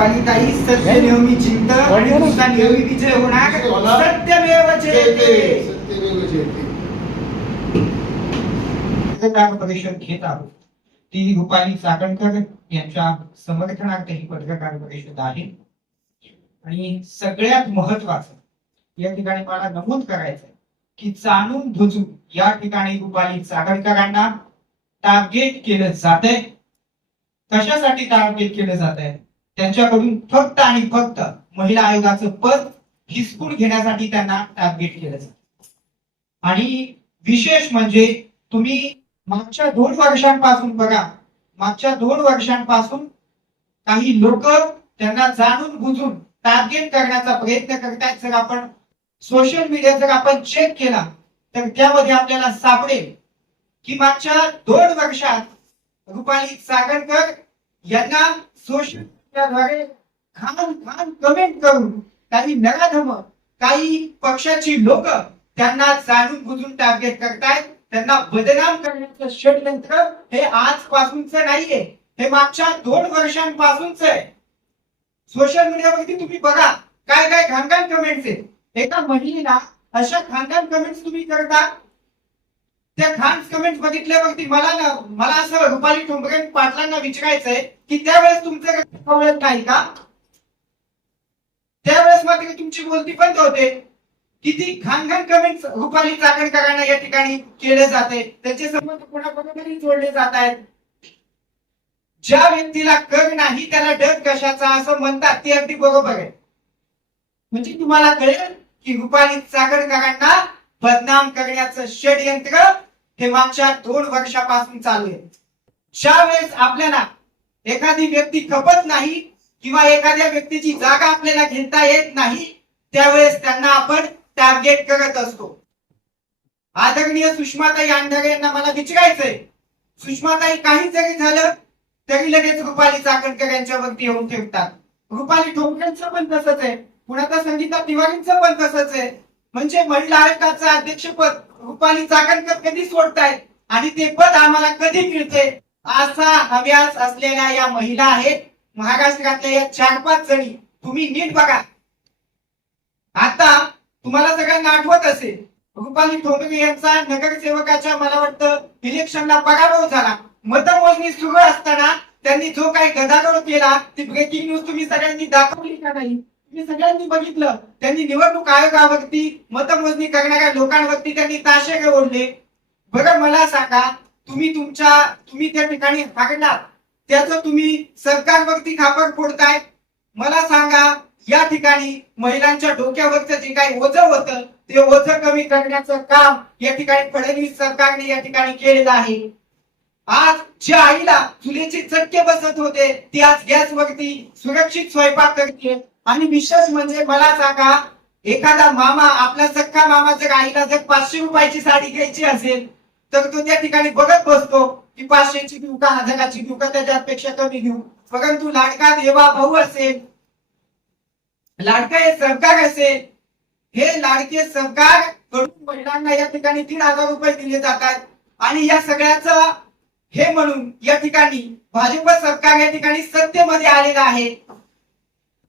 रुपालीताई सत्य नेहमी जिंकत आणि तुमचा नेहमी विजय होणार. सत्यमेव जयते. सत्यमेव जयते. पत्रकार परिषद घेत आहोत ती रुपाली चाकणकर यांच्या समर्थनार्थ ही पत्रकार परिषद आहे. आणि सगळ्यात महत्वाचं या ठिकाणी मला नमूद करायचं आहे की जाणून बुजून या ठिकाणी रुपाली चाकणकरांना टार्गेट केलं जात आहे. कशासाठी टार्गेट केलं जात आहे? त्यांच्याकडून फक्त आणि फक्त महिला आयोगाचं पद हिसकून घेण्यासाठी त्यांना टार्गेट केलं जात. आणि विशेष म्हणजे तुम्ही मागच्या 2 वर्षांपासून बघा, मागच्या 2 वर्षांपासून काही लोक त्यांना जाणून बुजून टार्गेट करण्याचा प्रयत्न करतात. जर आपण सोशल मीडिया जर आपण चेक केला तर त्यामध्ये आपल्याला सापडेल की मागच्या 2 वर्षात रुपाली चाकणकर यांना सोशल मीडियाद्वारे खान कमेंट करून काही नराधम, काही पक्षाची लोक त्यांना जाणून बुजून टार्गेट करतायत. त्यांना बदनाम करण्याचं षडयंत्र हे आजपासूनच नाहीये, हे मागच्या 2 वर्षांपासूनच आहे. सोशल मीडियावरती तुम्ही बघा काय काय घाणघाण कमेंट्स आहेत. एका महिलेला अशा घाणघाण कमेंट्स तुम्ही करता. त्या घाण कमेंट्स बघितल्यावरती मला असं रुपाली ठोंबरे पाटलांना विचारायचंय की त्यावेळेस तुमचं कळत नाही का? त्यावेळेस मात्र तुमची बोलती बंद होते. किती घाणघाण कमेंट्स रुपाली चाकणकरांना या ठिकाणी केले जाते. त्याचे संबंध कोणाबरोबरही जोडले जात आहेत. ज्या व्यक्तीला कर नाही त्याला डर कशाचा असं म्हणतात ते अगदी बरोबर आहे. म्हणजे तुम्हाला कळेल की रुपाली चाकणकरांना बदनाम करण्याचं षडयंत्र हे मागच्या 2 वर्षापासून चालू आहे. ज्या वेळेस आपल्याला एखादी व्यक्ती खपत नाही किंवा एखाद्या व्यक्तीची जागा आपल्याला घेता येत नाही त्यावेळेस त्यांना आपण टार्गेट करत असतो. आदरणीय सुषमाताई अंधारे यांना मला विचारायचंय, सुषमाताई काही जरी झालं तरी लगेच रुपाली चाकणकर यांच्यावरती येऊन ठेवतात. रुपाली ठोंबरेंचं पण तसंच आहे, पुण्याचा संगीता तिवारींचं पण तसंच आहे. म्हणजे महिला आयोगाचं अध्यक्षपद रुपाली चाकणकर कधी सोडतायत आणि ते पद आम्हाला कधी मिळते असा हव्यास असलेल्या या महिला आहेत महाराष्ट्रातल्या या 4-5 जणी. तुम्ही नीट बघा. आता तुम्हाला सगळ्यांना आठवत असेल रुपाली ठोंबरे यांचा नगरसेवकाच्या मला वाटतं इलेक्शनला पराभव झाला. मतमोजणी सुरू असताना त्यांनी जो काही गदारोळ केला ती ब्रेकिंग न्यूज तुम्ही सगळ्यांनी दाखवली का नाही? तुम्ही सगळ्यांनी बघितलं. त्यांनी निवडणूक आयोगावरती मतमोजणी करणाऱ्या लोकांवरती त्यांनी ताशेरे ओढले. बरं मला सांगा, तुम्ही त्या ठिकाणी हारलात त्याचं तुम्ही सरकारवरती खापर फोडताय. मला सांगा या ठिकाणी महिलांच्या डोक्यावरचं जे काही ओझं होतं ते ओझं कमी करण्याचं काम या ठिकाणी फडणवीस सरकारने या ठिकाणी केलेलं आहे. आज ज्या आईला चुलीचे चटके बसत होते ती आज गॅसवरती सुरक्षित स्वयंपाक करते. आणि विशेष म्हणजे मला सांगा, एखादा मामा, आपला सख्खा मामा जर आईला जर 500 रुपयाची साडी घ्यायची असेल तर तो त्या ठिकाणी बघत बसतो की 500ची घेऊ का, 1000ची घेऊ का, त्याच्यापेक्षा कमी घेऊ. परंतु लाडका देवा भाऊ असेल, लाडका हे सरकार असेल, हे लाडके सरकार कडून महिलांना या ठिकाणी 3000 रुपये दिले जातात. आणि या सगळ्याचं हे म्हणून या ठिकाणी भाजप सरकार या ठिकाणी सत्तेमध्ये आलेलं आहे.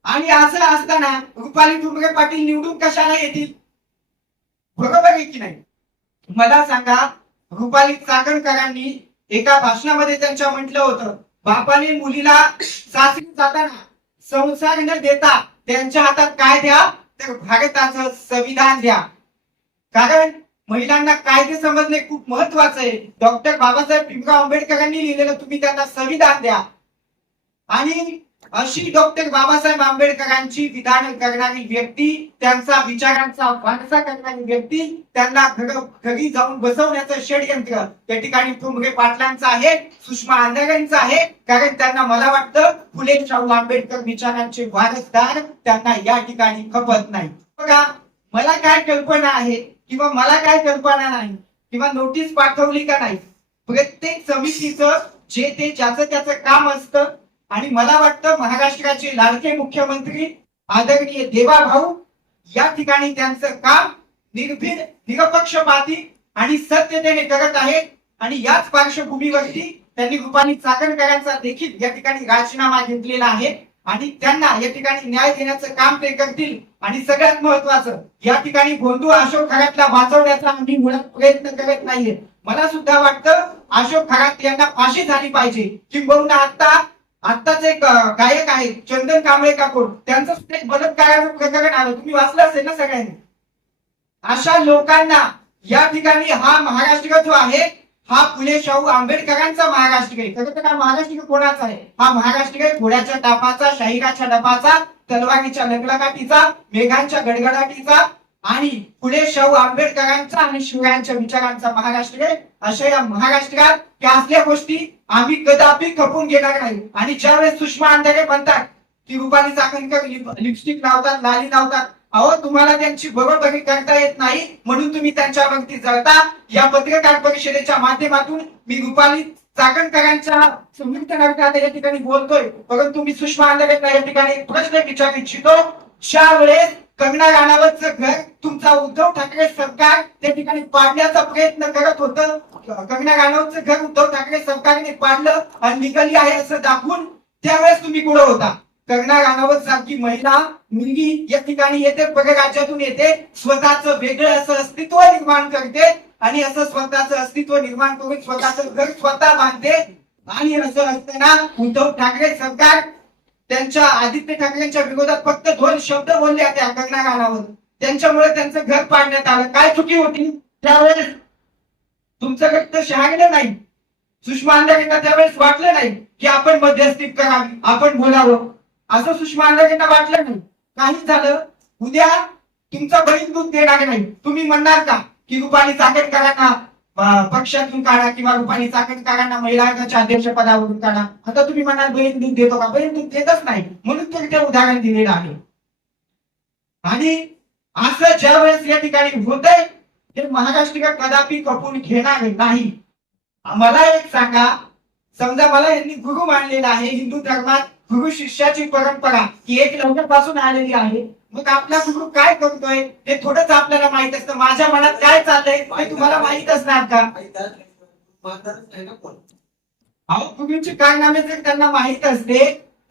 आणि असं असताना रुपाली ठोंबरे पाटील निवडून कशाला येतील? बरोबर आहे की नाही? मला सांगा, रुपाली चाकणकरांनी एका भाषणामध्ये त्यांच्या म्हटलं होतं, बापाने मुलीला सासरी जाताना संसार न देता त्यांच्या हातात काय द्या तर भारताचं संविधान द्या. कारण महिलांना कायदे समजणे खूप महत्वाचं आहे. डॉक्टर बाबासाहेब भीमराव आंबेडकरांनी लिहिलेलं तुम्ही त्यांना संविधान द्या. आणि अशी डॉक्टर बाबासाहेब आंबेडकरांची विधान करणारी व्यक्ती, त्यांचा विचारांचा वारसा करणारी व्यक्ती, त्यांना घरी जाऊन बसवण्याचं षडयंत्र या ठिकाणी ठोंबरे पाटलांचं आहे, सुषमा अंधारेंचं आहे. कारण त्यांना मला वाटतं फुले शाहू आंबेडकर विचारांचे वारसदार त्यांना या ठिकाणी खपत नाही. बघा, मला काय कल्पना आहे किंवा मला काय कल्पना नाही किंवा नोटीस पाठवली का नाही, प्रत्येक समितीचं जे ते ज्याचं त्याचं काम असतं. आणि मला वाटतं महाराष्ट्राचे लाडके मुख्यमंत्री आदरणीय देवाभाऊ या ठिकाणी त्यांचं काम निर्भीड, निरपक्षपाती आणि सत्यतेने करत आहेत. आणि याच पार्श्वभूमीवरती त्यांनी रुपाली चाकणकरांचा देखील या ठिकाणी राजीनामा घेतलेला आहे. आणि त्यांना या ठिकाणी न्याय देण्याचं काम ते करतील. आणि सगळ्यात महत्वाचं, या ठिकाणी गोंधू अशोक खरातला वाचवण्याचा आम्ही मुळात प्रयत्न करत नाहीये. मला सुद्धा वाटतं अशोक खरात यांना फाशी झाली पाहिजे. किंबहुना आत्ताच एक गायक आहे चंदन कांबळे काकोड, त्यांचं सुद्धा एक बलात्काराचं प्रकरण आलं, तुम्ही वाचलं असेल ना सगळ्यांनी. अशा लोकांना या ठिकाणी हा महाराष्ट्र जो आहे हा फुले शाहू आंबेडकरांचा महाराष्ट्र आहे. खरं तर हा महाराष्ट्र कोणाचा आहे? हा महाराष्ट्र आहे घोड्याच्या टापाचा, शाहिराच्या डबाचा, तलवारीच्या लग्नकाठीचा, मेघांच्या गडगडाटीचा आणि फुले शाहू आंबेडकरांचा आणि शिवरायांच्या विचारांचा महाराष्ट्र आहे. अशा या महाराष्ट्रात त्या असल्या गोष्टी आम्ही कदापि खपून घेणार नाही. आणि ज्यावेळेस सुषमा अंधारे म्हणतात की रुपाली चाकणकर लिपस्टिक लावतात, लाली लावतात, अहो तुम्हाला त्यांची बरोबरी करता येत नाही म्हणून तुम्ही त्यांच्यावरती जळता. या पत्रकार परिषदेच्या माध्यमातून मी रुपाली चाकणकरांच्या समर्थनार्थ या ठिकाणी बोलतोय, परंतु मी सुषमा अंधारेंना या ठिकाणी एक प्रश्न विचारू इच्छितो. ज्या वेळेस कंगना राणावतचं घर तुमचा उद्धव ठाकरे सरकार त्या ठिकाणी पाडण्याचा प्रयत्न करत होतं, कंगना राणावतचं घर उद्धव ठाकरे सरकारने पाडलं आणि निघाली आहे असं दाखवून, त्यावेळेस तुम्ही कुठं होता? कंगना राणावत सारखी महिला मुलगी या ठिकाणी येते, परराज्यातून येते, स्वतःचं वेगळं असं अस्तित्व निर्माण करते आणि असं स्वतःचं अस्तित्व निर्माण करून स्वतःचं घर स्वतः बांधते. आणि असं असताना उद्धव ठाकरे सरकार त्यांच्या आदित्य ठाकरेंच्या विरोधात फक्त 2 शब्द बोलले त्या कंगना राणावत, त्यांच्यामुळे त्यांचं घर पाडण्यात आलं. काय चुकी होती त्यावेळेस? तुमचं रक्त शहागलं नाही. सुषमा अंधारेंना त्यावेळेस वाटलं नाही की आपण मध्यस्थी करावी, आपण बोलावं, असं सुषमा अंधारेंना वाटलं नाही. काही झालं, उद्या तुमचा बहीण दूध देणार नाही. तुम्ही म्हणणार का की रुपाली चाकणकरांना पक्षातून काढा किंवा रुपाली चाकणकरांना महिला आयोगाच्या अध्यक्ष पदावरून काढा? आता तुम्ही म्हणाल बहीण दूध देतो का? बहीण दूध देतच नाही, म्हणून तर ते उदाहरण दिलेलं आहे. आणि असं ज्या वेळेस या ठिकाणी होतंय ते महाराष्ट्र कदापि खपून घेणार नाही. मला एक सांगा, समजा मला यांनी गुरु मानलेला आहे, हिंदू धर्मात गुरु शिष्याची परंपरा ही एक लवकरपासून आलेली आहे. मग आपला गुरु काय करतोय ते थोडंच आपल्याला माहित असतं. माझ्या मनात काय चाललंय हे तुम्हाला माहित असणार का? अहो, गुरुंची कारनामे जर त्यांना माहित असते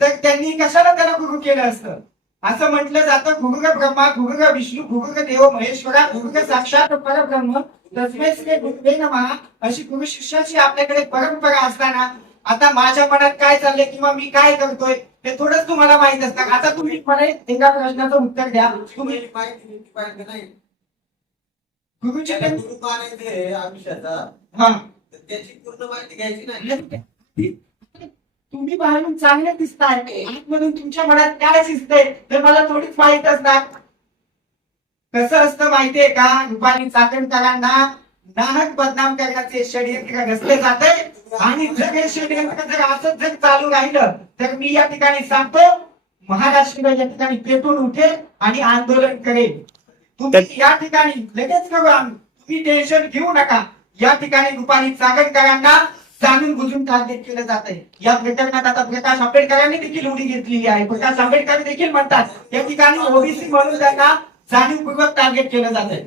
तर त्यांनी कशाला त्याला गुरु केलं असतं? असं म्हटलं जातं गुरुग ब्रह्मा, गुरुग विष्णू, गुरुग देव महेश्वरा, गुरुग साक्षात परब्रह्म तस्मै श्री गुरुवे नमः, अशी गुरु शिष्याची आपल्याकडे परंपरा असताना आता माझ्या मनात काय चाललंय किंवा मी काय करतोय हे थोडंच तुम्हाला माहित असतं. आता तुम्ही मला एका प्रश्नाचं उत्तर द्या. तुम्ही गुरुची गुरु मानायचे आयुष्याचा, हा त्याची पूर्ण माहिती घ्यायची नाही. तुम्ही बाहेरून चांगले दिसताय, आतमधून तुमच्या मनात काय शिजतंय हे मला थोडीच माहित असणार. कसं असतं माहितीये का? रुपाली चाकणकरांना नाहक बदनाम करण्याचे षडयंत्र रचले जाते. आणि जर हे षडयंत्र जर असंच जर चालू राहिलं तर मी या ठिकाणी सांगतो महाराष्ट्र या ठिकाणी पेटून उठेल आणि आंदोलन करेल. तुम्ही या ठिकाणी लगेच करू आम्ही, तुम्ही टेन्शन घेऊ नका. या ठिकाणी रुपाली चाकणकरांना जाणून बुजून टार्गेट केलं जात आहे. या प्रकरणात आता प्रकाश आंबेडकरांनी देखील उडी घेतलेली आहे. प्रकाश आंबेडकर देखील म्हणतात या ठिकाणी ओबीसी म्हणून त्यांना जाणीवपूर्वक टार्गेट केलं जात आहे.